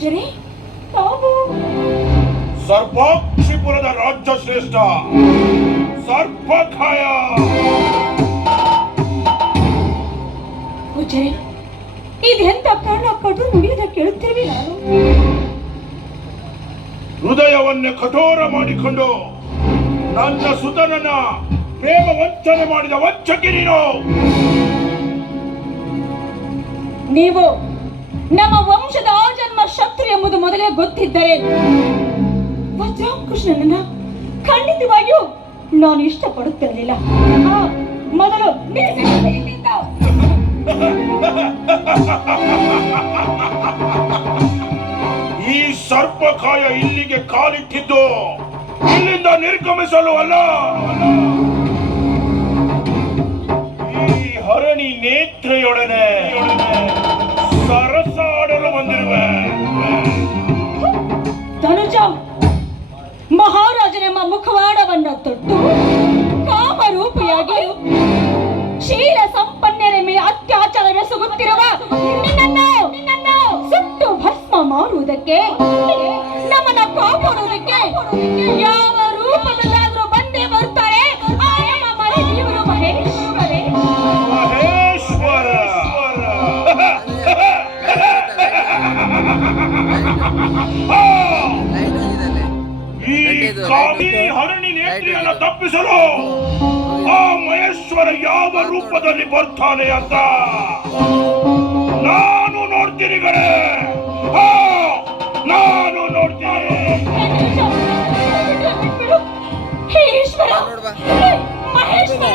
ಪೂಜ್ಯರೇ, ತಾವು ಸರ್ಪಾಕ್ಷಿಪುರದ ರಾಜ್ಯ ಶ್ರೇಷ್ಠ ಸರ್ಪಖಾಯ. ಪೂಜ್ಯರೇ, ಇದೆಂತ ಕಾರಣ ಕಡು ನುಡಿಯದ ಕೇಳುತ್ತಿರುವೆ ನಾನು. ಹೃದಯವನ್ನೇ ಕಠೋರ ಮಾಡಿಕೊಂಡು ನನ್ನ ಸುತನನ್ನ ಪ್ರೇಮ ವಂಚನೆ ಮಾಡಿದ ವಂಚಕಿ ನೀನು. ನೀವು ನಮ್ಮ ವಂಶದ ಆಜನ್ಮ ಶತ್ರು ಎಂಬುದು ಮೊದಲೇ ಗೊತ್ತಿದ್ದರೆ ವಜ್ರಾಂಕುಶನನ್ನ ಖಂಡಿತವಾಗಿಯೂ ನಾನು ಇಷ್ಟಪಡುತ್ತಿರಲಿಲ್ಲ. ಮೊದಲು ಈ ಸರ್ಪಕಾಯ ಇಲ್ಲಿಗೆ ಕಾಲಿಟ್ಟಿದ್ದು ಇಲ್ಲಿಂದ ನಿರ್ಗಮಿಸಲು ಅಲ್ಲ, ಈ ಹರಣಿ ನೇತ್ರೆಯೊಡನೆ ಸರಸಾಡಲು ಬಂದಿರುವೆ. ಧನುಜ ಮಹಾರಾಜನೆಂಬ ಮುಖವಾಡವನ್ನ ತೊಟ್ಟು ಕಾಮರೂಪಿಯಾಗಿ ಶೀಲ ಸಂಪನ್ನೆರೆ ಅತ್ಯಾಚಾರವೆಸಗುತ್ತಿರುವ ನಿನ್ನನ್ನು ಸುಟ್ಟು ಭಸ್ಮ ಮಾಡುವುದಕ್ಕೆ, ನಮ್ಮನ್ನ ಕಾಪಾಡುವುದಕ್ಕೆ ಯಾವ ರೂಪದಲ್ಲಾದ್ರೂ ಬಂದೇ ಬರ್ತಾರೆ. ಇವರು ಮಹೇಶ್ವರೇ. ಈ ಕಾಮಿ ಹರಣಿ ನೇತ್ರಿಯನ್ನು ತಪ್ಪಿಸಲು ಆ ಮಹೇಶ್ವರ ಯಾವ ರೂಪದಲ್ಲಿ ಬರ್ತಾನೆ ಅಂತ ನಾನು ನೋಡ್ತೀನಿ ಕಡೆ. ನಾನು ನೋಡ್ತೀನಿ. ಈಶ್ವರ, ಮಹೇಶ್ವರ,